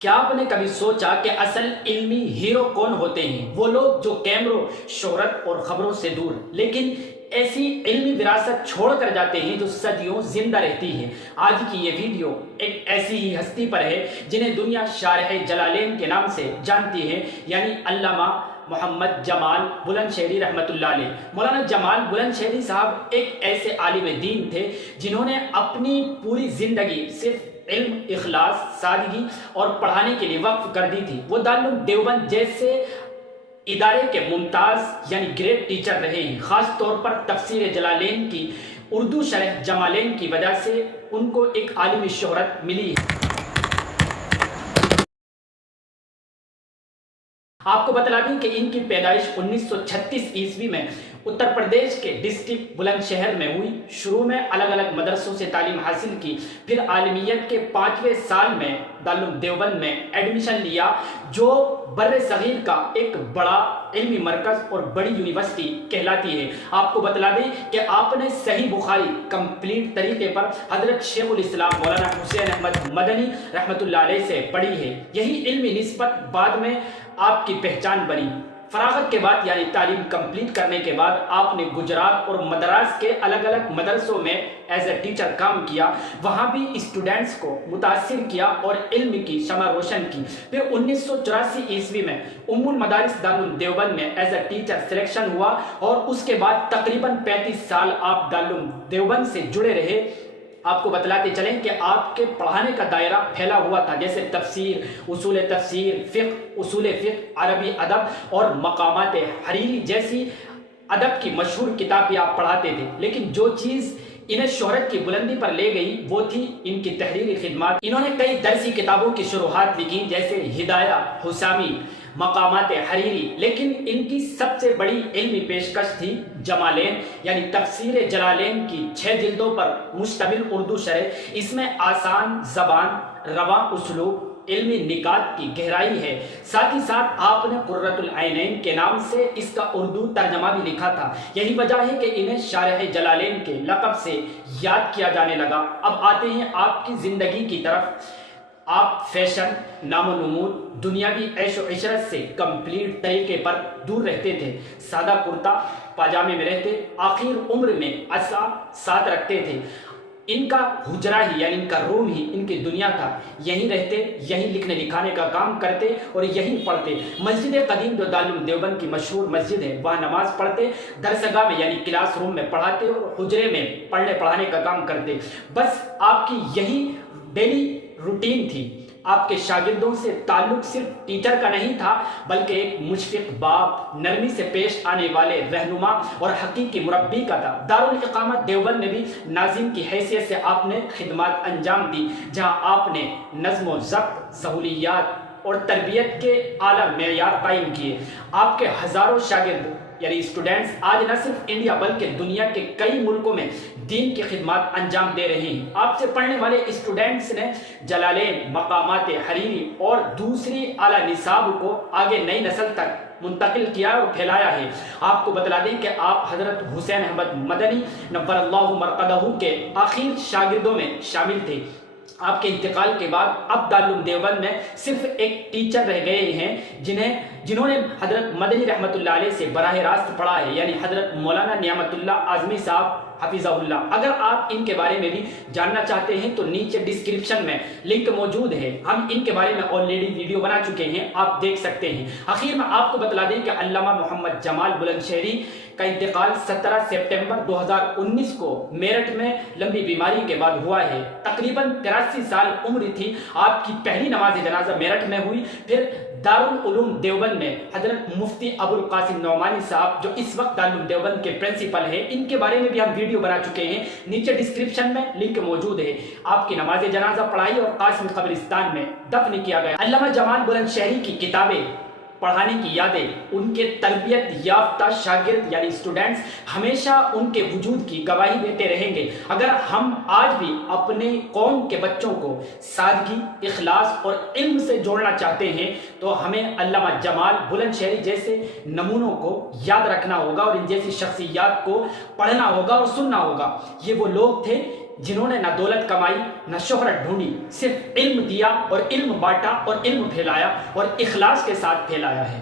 کیا آپ نے کبھی سوچا کہ اصل علمی ہیرو کون ہوتے ہیں؟ وہ لوگ جو کیمروں، شہرت اور خبروں سے دور لیکن ایسی علمی وراثت چھوڑ کر جاتے ہیں جو صدیوں زندہ رہتی ہے۔ آج کی یہ ویڈیو ایک ایسی ہی ہستی پر ہے جنہیں دنیا شارح جلالین کے نام سے جانتی ہے، یعنی علامہ محمد جمال بلند شہری رحمۃ اللہ علیہ۔ مولانا جمال بلند شہری صاحب ایک ایسے عالم دین تھے جنہوں نے اپنی پوری زندگی صرف علم، اخلاص، سادگی اور پڑھانے کے لیے وقف کر دی تھی۔ وہ دارالعلوم دیوبند جیسے ادارے کے ممتاز یعنی گریٹ ٹیچر رہے ہیں۔ خاص طور پر تفسیر جلالین کی اردو شرح جمالین کی وجہ سے ان کو ایک عالمی شہرت ملی ہے۔ آپ کو بتلا دیں کہ ان کی پیدائش 1936 عیسوی میں اتر پردیش کے ڈسٹرکٹ بلند شہر میں ہوئی۔ شروع میں الگ الگ مدرسوں سے تعلیم حاصل کی، پھر عالمیت کے 5ویں سال میں دارالعلوم دیوبند میں ایڈمیشن لیا، جو بر صغیر کا ایک بڑا علمی مرکز اور بڑی یونیورسٹی کہلاتی ہے۔ آپ کو بتلا دیں کہ آپ نے صحیح بخاری کمپلیٹ طریقے پر حضرت شیخ الاسلام مولانا حسین احمد مدنی رحمۃ اللہ علیہ سے پڑھی ہے۔ یہی علمی نسبت بعد میں آپ کی پہچان بنی۔ فراغت کے بعد یعنی تعلیم کمپلیٹ کرنے کے بعد آپ نے گجرات اور مدراس کے الگ الگ مدرسوں میں ایز اے ٹیچر کام کیا، وہاں بھی اسٹوڈنٹس کو متاثر کیا اور علم کی شمع روشن کی۔ پھر 1984 عیسوی میں ام المدارس دارالعلوم دیوبند میں ایز اے ٹیچر سلیکشن ہوا اور اس کے بعد تقریباً 35 سال آپ دارالعلوم دیوبند سے جڑے رہے۔ آپ کو بتلاتے چلیں کہ آپ کے پڑھانے کا دائرہ پھیلا ہوا تھا، جیسے تفسیر، اصول تفسیر، فقہ، اصول فقہ، عربی ادب اور مقامات حریری جیسی ادب کی مشہور کتاب بھی آپ پڑھاتے تھے۔ لیکن جو چیز انہیں شہرت کی بلندی پر لے گئی وہ تھی ان کی تحریری خدمات۔ انہوں نے کئی درسی کتابوں کی شروحات لکھی، جیسے ہدایہ، حسامی، مقامات حریری، لیکن ان کی سب سے بڑی علمی پیشکش تھی جمالین یعنی تفسیر جلالین کی 6 جلدوں پر مشتمل اردو شرح۔ اس میں آسان زبان، رواں اسلوب، علمی نکات کی گہرائی ہے۔ ساتھ ہی ساتھ آپ نے قرۃ العینین کے نام سے اس کا اردو ترجمہ بھی لکھا تھا۔ یہی وجہ ہے کہ انہیں شارح جلالین کے لقب سے یاد کیا جانے لگا۔ اب آتے ہیں آپ کی زندگی کی طرف۔ آپ فیشن، نام و نمود، دنیاوی عیش و عشرت سے کمپلیٹ طریقے پر دور رہتے تھے۔ سادہ کرتا پاجامے میں رہتے، آخر عمر میں عصا ساتھ رکھتے تھے۔ ان کا حجرہ ہی یعنی ان کا روم ہی ان کی دنیا تھا۔ یہیں رہتے، یہیں لکھنے لکھانے کا کام کرتے اور یہیں پڑھتے۔ مسجد قدیم جو دارالعلوم دیوبند کی مشہور مسجد ہے، وہاں نماز پڑھتے، درسگاہ میں یعنی کلاس روم میں پڑھاتے اور حجرے میں پڑھنے پڑھانے کا کام کرتے۔ بس آپ کی یہی ڈیلی روٹین تھی۔ آپ کے شاگردوں سے تعلق صرف ٹیچر کا نہیں تھا، بلکہ ایک مشفق باپ، نرمی سے پیش آنے والے رہنما اور حقیقی مربی کا تھا۔ دارالاقامہ دیوبند میں بھی ناظم کی حیثیت سے آپ نے خدمات انجام دی، جہاں آپ نے نظم و ضبط، سہولیات اور تربیت کے اعلیٰ معیار قائم کیے۔ آپ کے ہزاروں شاگرد یعنی اسٹوڈنٹس آج نہ صرف انڈیا بلکہ دنیا کے کئی ملکوں میں دین کی خدمات انجام دے رہے ہیں۔ آپ سے پڑھنے والے اسٹوڈنٹس نے جلالین، مقامات حریری اور دوسری اعلیٰ نصاب کو آگے نئی نسل تک منتقل کیا اور پھیلایا ہے۔ آپ کو بتلا دیں کہ آپ حضرت حسین احمد مدنی نور اللہ مرقدہ کے آخر شاگردوں میں شامل تھے۔ آپ کے انتقال کے بعد اب دارالعلوم دیوبند میں صرف ایک ٹیچر رہ گئے ہیں جنہوں نے حضرت مدنی رحمۃ اللہ علیہ سے براہ راست پڑھا ہے، یعنی حضرت مولانا نعمت اللہ اعظمی صاحب حفظہ اللہ۔ اگر آپ ان کے بارے میں بھی جاننا چاہتے ہیں تو نیچے ڈسکرپشن میں لنک موجود ہے، ہم ان کے بارے میں آلریڈی ویڈیو بنا چکے ہیں، آپ دیکھ سکتے ہیں۔ آخر میں آپ کو بتلا دیں کہ علامہ محمد جمال بلند شہری کا انتقال 17 سپٹمبر 2019 کو میرٹھ میں لمبی بیماری کے بعد ہوا ہے۔ تقریباً 83 سال عمر تھی۔ آپ کی پہلی نماز جنازہ میرٹھ میں ہوئی، پھر دارالعلوم دیوبند میں حضرت مفتی ابو القاسم نعمانی صاحب جو اس وقت دارالعلوم دیوبند کے پرنسپل ہیں، ان کے بارے میں بھی ہم ویڈیو بنا چکے ہیں، نیچے ڈسکرپشن میں لنک موجود ہے۔ آپ کی نماز جنازہ پڑھائی اور قاسم قبرستان میں دفن کیا گیا۔ علامہ جمال بلند شہری کی کتابیں، پڑھانے کی یادیں، ان کے تربیت یافتہ شاگرد یعنی اسٹوڈنٹس ہمیشہ ان کے وجود کی گواہی دیتے رہیں گے۔ اگر ہم آج بھی اپنے قوم کے بچوں کو سادگی، اخلاص اور علم سے جوڑنا چاہتے ہیں تو ہمیں علامہ جمال بلند شہری جیسے نمونوں کو یاد رکھنا ہوگا اور ان جیسی شخصیات کو پڑھنا ہوگا اور سننا ہوگا۔ یہ وہ لوگ تھے جنہوں نے نہ دولت کمائی نہ شہرت ڈھونڈی، صرف علم دیا اور علم بانٹا اور علم پھیلایا اور اخلاص کے ساتھ پھیلایا ہے۔